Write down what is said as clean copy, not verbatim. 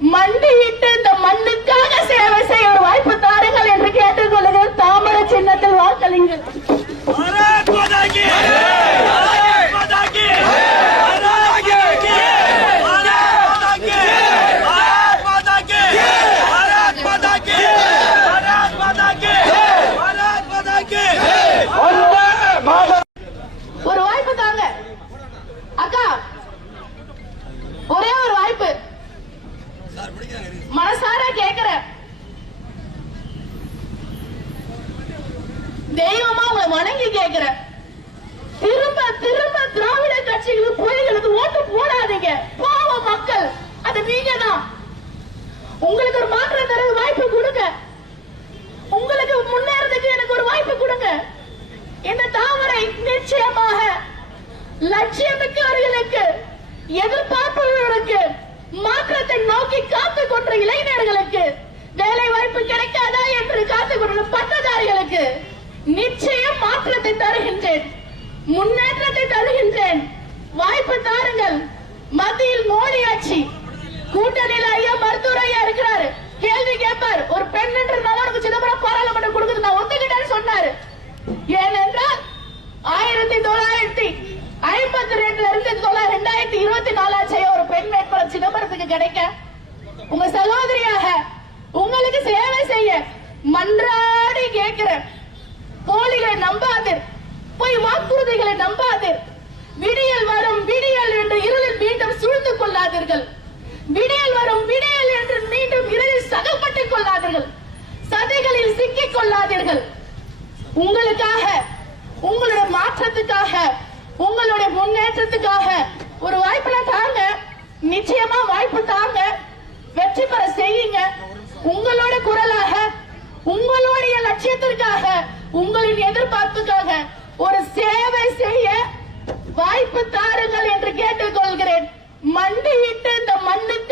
மண்டியிட்டு இந்த மண்ணுக்காக சேவை செய்ய ஒரு வாய்ப்பு தாருங்கள் என்று கேட்டுக்கொள்ளுங்கள். தாமரை சின்னத்தில் வாக்களிங்கள். ஒரு வாய்ப்பு தாங்க அக்கா, ஒரே ஒரு வாய்ப்பு. மனசார கேக்குற தெய்வமா உங்களை வணங்கி கேக்குற, திரும்ப திரும்ப திராவிட கட்சிகளுக்கு புலிகளுக்கு ஓட்டு போடாதீங்க. பாவ மக்கள் அது நீங்க தான். உங்களுக்கு ஒரு மாற்றம் தர வாய்ப்பு கொடுங்க. உங்களுக்கு முன்னேறதுக்கு எனக்கு ஒரு வாய்ப்பு கொடுங்க. இந்த தாமரை நிச்சயமாக லட்சியமிக்கவர்களுக்கு, எதிர்பார்ப்பவர்களுக்கு, மாற்றத்தை நோக்கி காத்துக் கொண்ட இளைஞர்களுக்கு, வேலை வாய்ப்பு கிடைக்காதா என்று காத்துக் கொண்ட பட்டதாரிகளுக்கு நிச்சயம் மாற்றத்தை தருகின்றேன், முன்னேற்றத்தை தருகின்றேன். வாய்ப்பு தாருங்கள். மத்தியில் மோடி ஆட்சி, கூட்டணியில் ஐயா மருத்துவர் ஐயா இருக்கிறாரு. கேள்வி கேட்பார், ஒரு பெண் என்று நலனுக்கு சிதம்பரம் பாராளுமன்றம் கொடுக்குது நான் ஒத்துக்கிட்டேன்னு சொன்னாரு. ஏனென்றால் 1952 இருந்து 2024 ஒரு பெண் வேட்பாளர் சிதம்பரத்துக்கு கிடைக்க, உங்க சகோதரியாக உங்களுக்கு சேவை செய்ய மன்றாடி கேட்கிற, போலிகளை நம்பாதீர், போய் வாக்குறுதிகளை நம்பாதீர். விடியல் வரும் விடியல் என்று இருளில் மீண்டும் சூழ்ந்து கொள்ளாதீர்கள். விடியல் வரும் விடியல் என்று மீண்டும் இருளில் சகப்பட்டுக் கொள்ளாதீர்கள். சதிகளில் சிக்கிக் கொள்ளாதீர்கள். உங்களுக்காக, உங்களுடைய மாற்றத்துக்காக, உங்களுடைய முன்னேற்றத்துக்காக ஒரு வாய்ப்பு தாங்க. நிச்சயமா வாய்ப்பு தாங்க. வெற்றி பெற செய்யுங்க. உங்களோட குரலாக, உங்களுடைய லட்சியத்திற்காக, உங்களின் எதிர்பார்ப்புக்காக ஒரு சேவை செய்ய வாய்ப்பு தாருங்கள் என்று கேட்டுக்கொள்கிறேன். மண்டியிட்டு இந்த மண்ணுக்கு